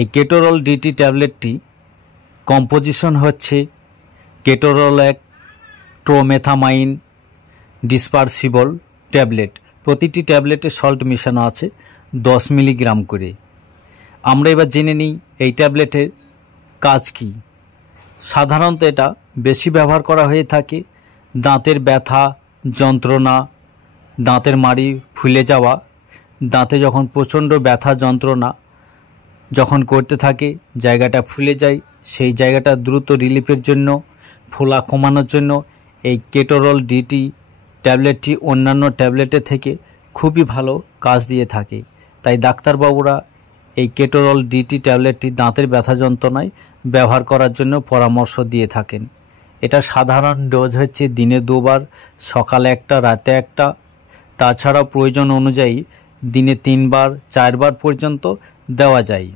এই কেটোরল ডিটি ট্যাবলেটটি কম্পোজিশন হচ্ছে কেটোরল এক ট্রোমেথামাইন ডিসপারসিবল ট্যাবলেট। প্রতিটি ট্যাবলেটে সল্ট মেশানো আছে 10 মিলিগ্রাম করে। আমরা এবার জেনে নিই এই ট্যাবলেটের কাজ কি। সাধারণত এটা বেশি ব্যবহার করা হয়ে থাকে দাঁতের ব্যথা, যন্ত্রণা, দাঁতের মাড়ি ফুলে যাওয়া, দাঁতে যখন প্রচণ্ড ব্যথা যন্ত্রণা যখন করতে থাকে, জায়গাটা ফুলে যায়, সেই জায়গাটা দ্রুত রিলিফের জন্য, ফোলা কমানোর জন্য এই কেটোরল ডিটি ট্যাবলেটটি অন্যান্য ট্যাবলেটের থেকে খুবই ভালো কাজ দিয়ে থাকে। তাই ডাক্তারবাবুরা এই কেটোরল ডিটি ট্যাবলেটটি দাঁতের ব্যথা যন্ত্রণায় ব্যবহার করার জন্য পরামর্শ দিয়ে থাকেন। এটা সাধারণ ডোজ হচ্ছে দিনে 2 বার, সকালে একটা, রাতে একটা। তাছাড়াও প্রয়োজন অনুযায়ী দিনে 3 বার 4 বার পর্যন্ত দেওয়া যায়।